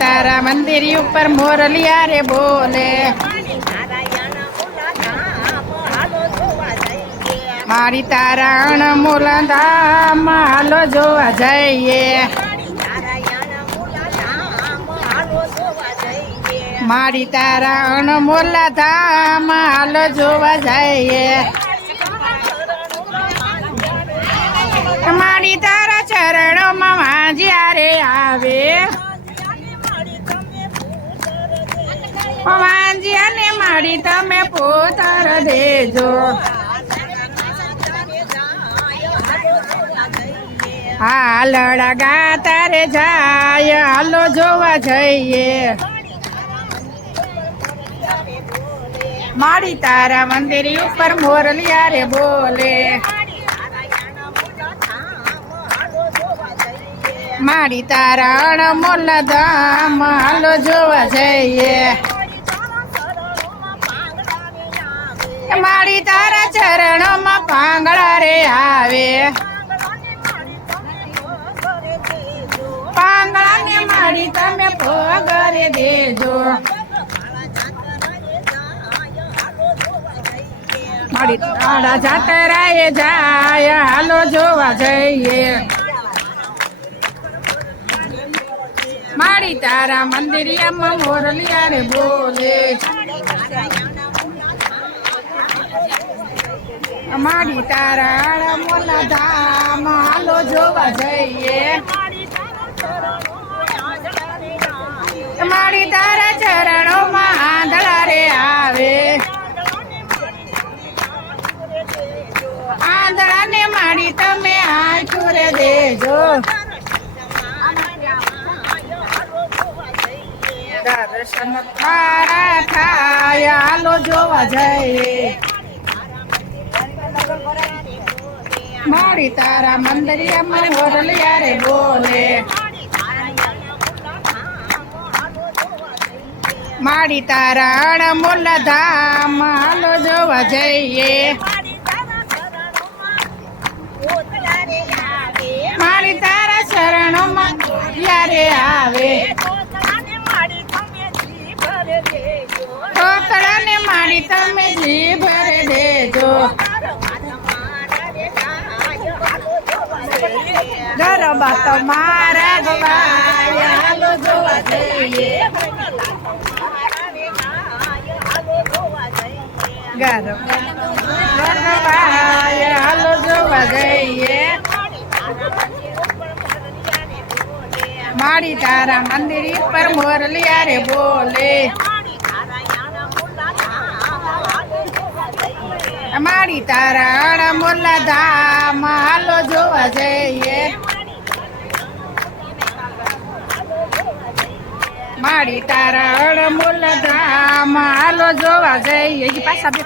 તારા મંદિર ઉપર મોરલિયા રે બોલે. મારી તારણ ધામ હાલો જોવા જઈએ. મારી તારાણ મોલા ધામ હાલો જોવા જઈએ. મારી તારા ચરણોમાં વાંજ્યા રે આવે. વાંજ્યા ને મારી તમે પોતાર દેજો. હા લડગા તારે જાય, હાલો જોવા જઈએ. મારી તારા મંદિર ઉપર મોરલિયા રે બોલે. મારી તારા મોલા ધામ, હાલો જોવા જઈએ. મારી તારા ચરણોમાં પાંગળા રે આવે. પાંગળા ને મારી તમે પગરે દેજો. મારી તારા જાતરાએ જાય, હાલો જોવા જઈએ. મારી તારા મંદિરિયામાં મોરલિયા બોલે મારી તારાળ મોલા ધામ, હાલો જોવા જઈએ. મારી તારા ચરણોમાં આંધળા રે આવે. આંધળા ને મારી તમે આંખું રે દેજો. દર્શન થાય, હાલો જોવા જઈએ. મારી તારા મંદરિયામાં મોરલિયા રે બોલે. મારી તારા અણમોલ ધામ હાલો જોવા જઈએ. મારી તારા શરણોમાં યારે આવે? ઠોકરા ને મારી તમે જી ભરે દેજો. ગરબા તમારા જોવા જઈએ. મારી તારા મંદિર પર મોરલિયા રે બોલે. માડી તારા મોલા ધામ મારી તારા અણમોલા ધામ. હાલો જોવા જઈએ. પાછા બે